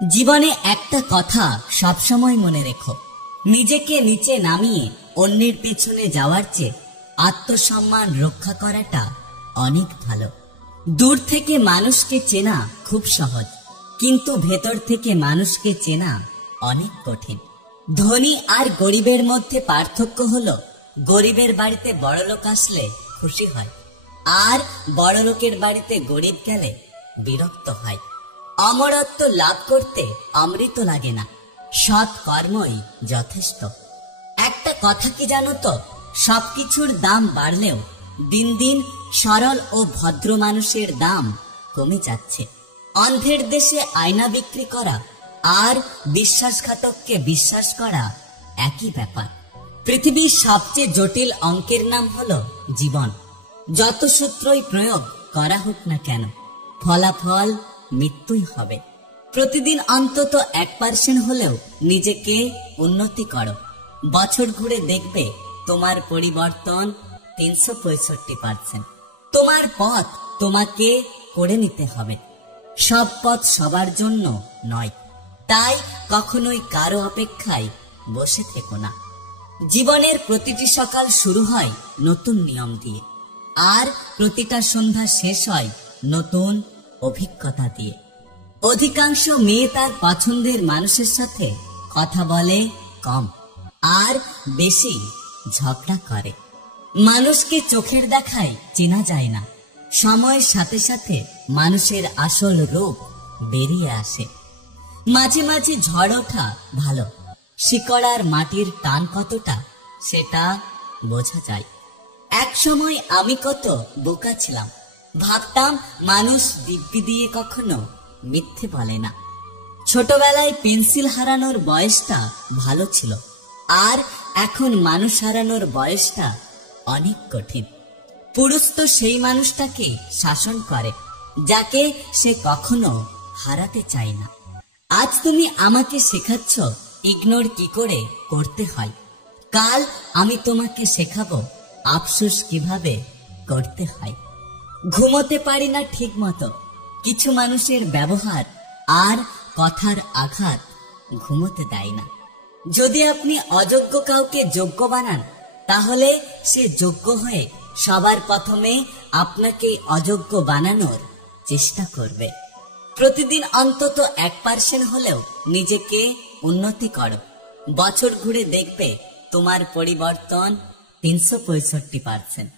জীবনে একটা কথা সবসময় মনে রেখো, নিজেকে নিচে নামিয়ে অন্যের পেছনে যাওয়ার চেয়ে আত্মসম্মান রক্ষা করাটা অনেক ভালো। দূর থেকে মানুষকে চেনা খুব সহজ, কিন্তু ভেতর থেকে মানুষকে চেনা অনেক কঠিন। ধনী আর গরিবের মধ্যে পার্থক্য হলো, গরিবের বাড়িতে বড়লোক আসলে খুশি হয়, আর বড়লোকের বাড়িতে গরিব গেলে বিরক্ত হয়। অমরত্ব লাভ করতে অমৃত লাগে না, সৎ কর্মই যথেষ্ট। একটা কথা কি জানো তো, সবকিছুর দাম বাড়লেও দিন দিন সরল ও ভদ্র মানুষের দাম কমে যাচ্ছে। অন্ধের দেশে আয়না বিক্রি করা আর বিশ্বাসঘাতককে বিশ্বাস করা একই ব্যাপার। পৃথিবীর সবচেয়ে জটিল অঙ্কের নাম হলো জীবন। যত সূত্রই প্রয়োগ করা হোক না কেন, ফলাফল মৃত্যুই হবে। প্রতিদিন অন্তত 1% হলেও নিজেকে উন্নতি করো। বছর ঘুরে দেখবে তোমার পরিবর্তন 365%। তোমার পথ তোমাকে করে নিতে হবে, সব পথ সবার জন্য নয়। তাই কখনোই কারো অপেক্ষায় বসে থেকো না। জীবনের প্রতিটি সকাল শুরু হয় নতুন নিয়ম দিয়ে, আর প্রতিটা সন্ধ্যা শেষ হয় নতুন অভিজ্ঞতা দিয়ে। অধিকাংশ মেয়ে তার পছন্দের মানুষের সাথে কথা বলে কম আর বেশি ঝগড়া করে। মানুষকে চোখের দেখায় চেনা যায় না, সময়ের সাথে সাথে মানুষের আসল রূপ বেরিয়ে আসে। মাঝে মাঝে ঝড় ওঠা ভালো, শিকড় আর মাটির টান কতটা সেটা বোঝা যায়। এক সময় আমি কত বোকা ছিলাম, ভাবতাম মানুষ দিব্যি দিয়ে কখনো মিথ্যে বলে না। ছোটবেলায় পেন্সিল হারানোর বয়সটা ভালো ছিল, আর এখন মানুষ হারানোর বয়সটা অনেক কঠিন। পুরুষ তো সেই মানুষটাকে শাসন করে যাকে সে কখনো হারাতে চায় না। আজ তুমি আমাকে শেখাচ্ছ ইগনোর কি করে করতে হয়, কাল আমি তোমাকে শেখাবো আফসোস কিভাবে করতে হয়। ঘুমোতে পারি না ঠিক মতো, কিছু মানুষের ব্যবহার আর কথার আঘাত ঘুমোতে দেয় না। যদি আপনি অযোগ্য কাউকে যোগ্য বানান, তাহলে সে যোগ্য হয়ে সবার প্রথমে আপনাকে অযোগ্য বানানোর চেষ্টা করবে। প্রতিদিন অন্তত 1% হলেও নিজেকে উন্নতি করো। বছর ঘুরে দেখবে তোমার পরিবর্তন 365%।